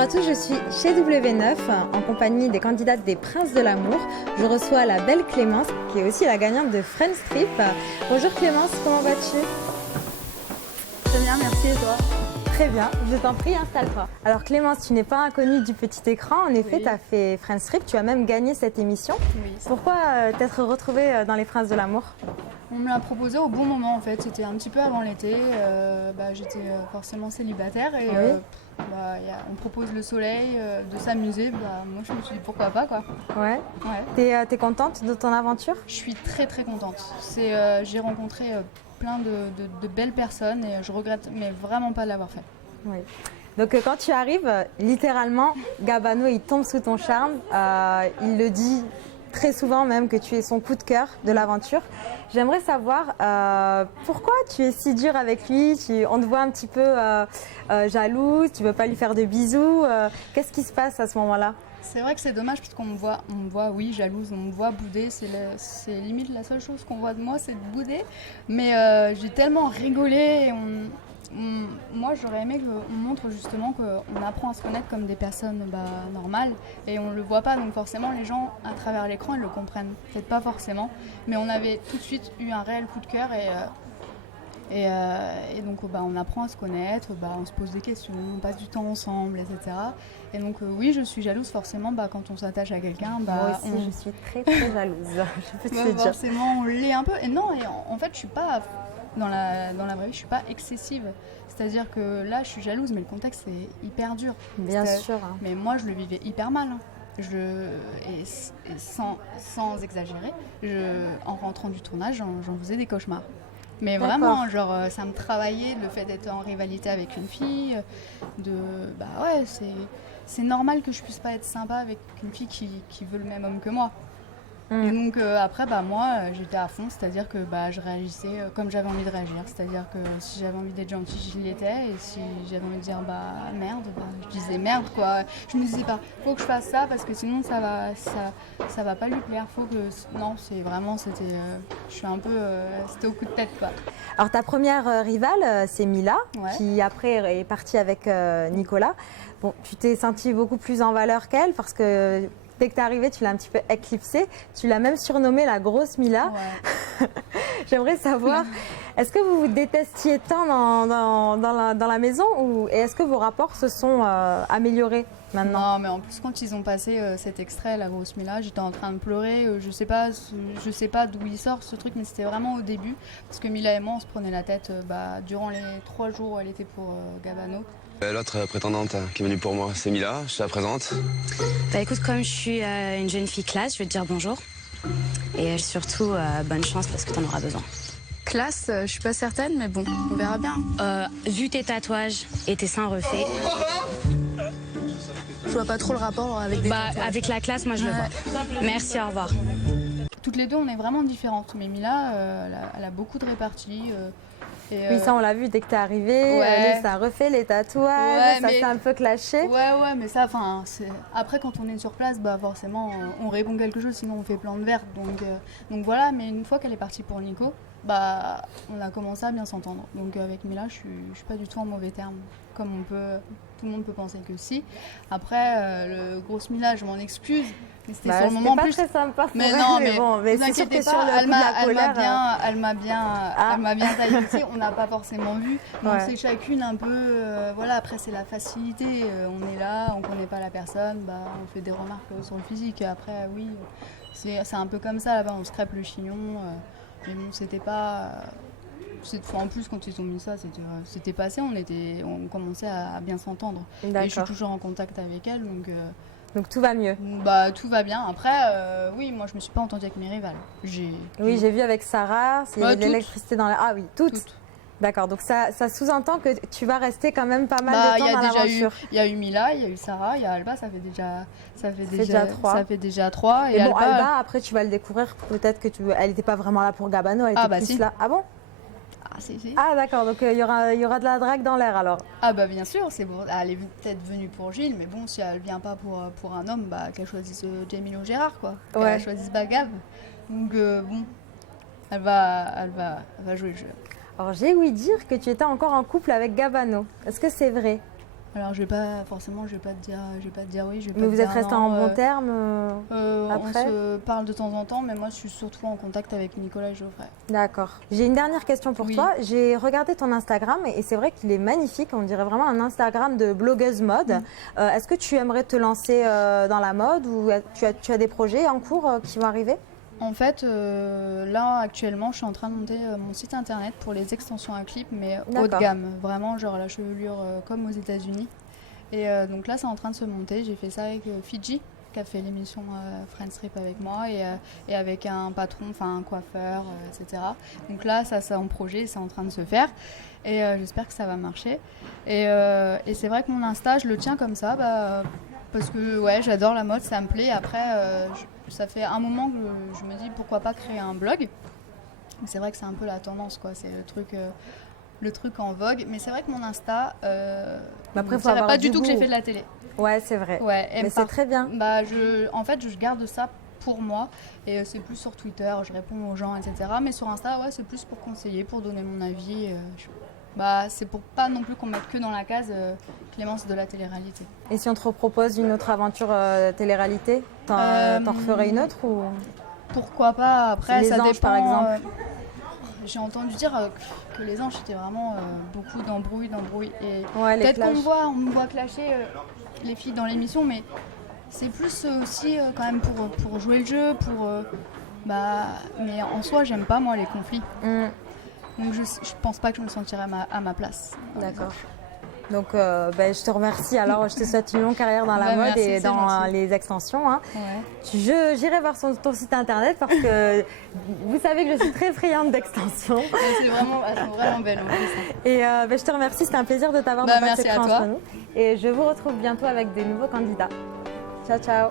Bonjour à tous, je suis chez W9 en compagnie des candidates des Princes de l'amour. Je reçois la belle Clémence qui est aussi la gagnante de Friends Trip. Bonjour Clémence, comment vas-tu? Très bien, merci et toi? Très bien, je t'en prie, installe-toi. Alors Clémence, tu n'es pas inconnue du petit écran. En effet, Oui. tu as fait Friends Trip, tu as même gagné cette émission. Oui. Pourquoi t'être retrouvée dans les Princes de l'amour? On me l'a proposé au bon moment en fait, c'était un petit peu avant l'été, j'étais forcément célibataire et Oui. on propose le soleil, de s'amuser, moi je me suis dit pourquoi pas quoi. Ouais. Ouais. T'es contente de ton aventure? Je suis très très contente, j'ai rencontré plein de belles personnes et je regrette mais vraiment pas de l'avoir fait. Oui. Donc quand tu arrives, littéralement, Gabano il tombe sous ton charme. Il le dit très souvent même que tu es son coup de cœur de l'aventure. J'aimerais savoir pourquoi tu es si dure avec lui. On te voit un petit peu jalouse, tu veux pas lui faire de bisous. Qu'est-ce qui se passe à ce moment-là? C'est vrai que c'est dommage parce qu'on me voit, oui, jalouse, on me voit bouder, c'est limite la seule chose qu'on voit de moi, c'est de bouder. Mais j'ai tellement rigolé, moi j'aurais aimé qu'on montre justement qu'on apprend à se connaître comme des personnes normales et on le voit pas, donc forcément les gens à travers l'écran ils le comprennent, peut-être pas forcément, mais on avait tout de suite eu un réel coup de cœur et donc on apprend à se connaître, on se pose des questions, on passe du temps ensemble, etc. Et donc oui, je suis jalouse forcément quand on s'attache à quelqu'un. Moi aussi, je suis très très jalouse, je peux te le dire. Forcément, on l'est un peu. Et non, en fait, je suis pas dans la vraie vie, je suis pas excessive. C'est-à-dire que là, je suis jalouse, mais le contexte est hyper dur. Bien sûr. Mais moi, je le vivais hyper mal. Et sans exagérer, en rentrant du tournage, j'en faisais des cauchemars. Mais vraiment, ça me travaillait le fait d'être en rivalité avec une fille. C'est normal que je puisse pas être sympa avec une fille qui veut le même homme que moi. Et donc après, moi, j'étais à fond, c'est-à-dire que je réagissais comme j'avais envie de réagir. C'est-à-dire que si j'avais envie d'être gentille, je l'étais. Et si j'avais envie de dire merde, je disais merde quoi. Je me disais pas, faut que je fasse ça parce que sinon ça va pas lui plaire. Non, je suis un peu, c'était au coup de tête quoi. Alors ta première rivale, c'est Mila, Ouais. qui après est partie avec Nicolas. Bon, tu t'es sentie beaucoup plus en valeur qu'elle parce que dès que tu es arrivée, tu l'as un petit peu éclipsée. Tu l'as même surnommée la grosse Mila. Ouais. J'aimerais savoir, est-ce que vous vous détestiez tant dans la maison et est-ce que vos rapports se sont améliorés maintenant? Non, mais en plus, quand ils ont passé cet extrait, la grosse Mila, j'étais en train de pleurer. Je sais pas d'où il sort ce truc, mais c'était vraiment au début. Parce que Mila et moi, on se prenait la tête durant les 3 jours où elle était pour Gabano. L'autre prétendante qui est venue pour moi, c'est Mila, je te la présente. Écoute, comme je suis une jeune fille classe, je vais te dire bonjour. Et surtout, bonne chance parce que t'en auras besoin. Classe, je suis pas certaine, mais bon, on verra bien. Vu tes tatouages et tes seins refaits, Je vois pas trop le rapport avec des tatouages. avec la classe, moi je le vois. Merci, au revoir. Toutes les deux, on est vraiment différentes. Mais Mila, elle a beaucoup de réparties. Oui, ça on l'a vu dès que tu es arrivée. Ouais. Les seins refaits, les tatouages, ça s'est un peu clashé. Ouais, mais ça, après, quand on est sur place, forcément, on répond quelque chose, sinon on fait plein de verres. Donc voilà, mais une fois qu'elle est partie pour Nico, on a commencé à bien s'entendre. Donc avec Mila, je suis pas du tout en mauvais termes, comme tout le monde peut penser que si. Après, le grosse Mila, je m'en excuse, mais c'était sur le moment pas plus. très sympa pour Mais elle, non, mais bon, mais vous c'est sûr inquiétez que pas, sur le coup de la colère, elle m'a bien taillé dessus, on n'a pas forcément vu. Mais Ouais. on sait chacune un peu, après c'est la facilité, on est là, on connaît pas la personne, on fait des remarques sur le physique. Après, oui, c'est un peu comme ça là-bas, on se crêpe le chignon, mais bon, c'était pas. Cette fois en plus, quand ils ont mis ça, c'était passé, on commençait à bien s'entendre. Et je suis toujours en contact avec elle, donc tout va mieux. tout va bien. Après, oui, moi je me suis pas entendue avec mes rivales. Oui, j'ai vu avec Sarah, il y avait de l'électricité dans l'air. Ah oui, toutes. D'accord, donc ça sous-entend que tu vas rester quand même pas mal de temps dans l'aventure. Il y a eu Mila, il y a eu Sarah, il y a Alba, ça fait déjà 3. Et bon, Alba, après tu vas le découvrir, peut-être que elle n'était pas vraiment là pour Gabano, elle était plus si. là. Ah bon? Si. Ah d'accord, donc il y aura de la drague dans l'air alors. Ah bien sûr, c'est bon. Elle est peut-être venue pour Gilles, mais bon, si elle vient pas pour un homme, qu'elle choisisse Jamie ou Gérard, quoi. Qu'elle choisisse Gab. Donc bon, elle va jouer le jeu. Alors j'ai ouï dire que tu étais encore en couple avec Gabano. Est-ce que c'est vrai? Alors je vais pas te dire oui, je vais pas Mais te vous dire êtes restés non, en bons termes on après se parle de temps en temps, mais moi je suis surtout en contact avec Nicolas et Geoffrey. D'accord. J'ai une dernière question pour Oui. toi. J'ai regardé ton Instagram et c'est vrai qu'il est magnifique. On dirait vraiment un Instagram de blogueuse mode. Est-ce que tu aimerais te lancer dans la mode ou tu as des projets en cours qui vont arriver? En fait, là actuellement, je suis en train de monter mon site internet pour les extensions à clip, mais haut de D'accord. gamme, vraiment genre la chevelure comme aux États-Unis. Et donc là, c'est en train de se monter. J'ai fait ça avec Fidji, qui a fait l'émission Friends Trip avec moi, et avec un patron, enfin un coiffeur, etc. Donc là, ça c'est en projet, c'est en train de se faire. Et j'espère que ça va marcher. Et c'est vrai que mon Insta, je le tiens comme ça, parce que ouais, j'adore la mode, ça me plaît. Après, ça fait un moment que je me dis pourquoi pas créer un blog. Mais c'est vrai que c'est un peu la tendance, quoi. C'est le truc en vogue. Mais c'est vrai que mon Insta, Après, je faut ne dirais avoir pas du du tout que j'ai goût. fait de la télé. Ouais, c'est vrai. Ouais, Mais c'est très bien. En fait, je garde ça pour moi. Et c'est plus sur Twitter, je réponds aux gens, etc. Mais sur Insta, ouais, c'est plus pour conseiller, pour donner mon avis. C'est pour pas non plus qu'on mette que dans la case Clémence de la télé-réalité. Et si on te propose une autre aventure télé-réalité, t'en referais une autre ou... Pourquoi pas? Après, Les ça Anges, dépend. par exemple. J'ai entendu dire que les Anges, c'était vraiment beaucoup d'embrouilles. Et Ouais, les peut-être clashs. on me voit clasher les filles dans l'émission, mais c'est plus aussi quand même pour jouer le jeu, mais en soi, j'aime pas moi les conflits. Donc je pense pas que je me sentirais à ma place. D'accord. Donc je te remercie. Alors je te souhaite une longue carrière dans la mode Merci, et c'est dans gentil. les extensions. Hein. Ouais. J'irai voir ton site internet parce que vous savez que je suis très friande d'extensions. Elles sont vraiment belles en plus. Et je te remercie. C'était un plaisir de t'avoir dans Merci Secret à toi. entre nous. Et je vous retrouve bientôt avec des nouveaux candidats. Ciao, ciao.